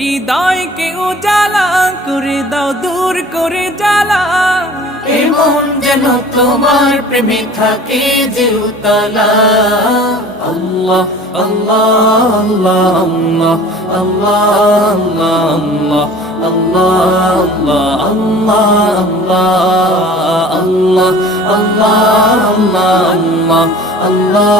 হৃদয়কে উজালা করে দাও, দূর করে জ্বালা। এমন যেন তোমার প্রেমে থাকে যে উতলা। আল্লাহ আল্লাহ আল্লাহ আল্লাহ আল্লাহ আল্লাহ আল্লাহ আল্লাহ আল্লাহ আল্লাহ আল্লাহ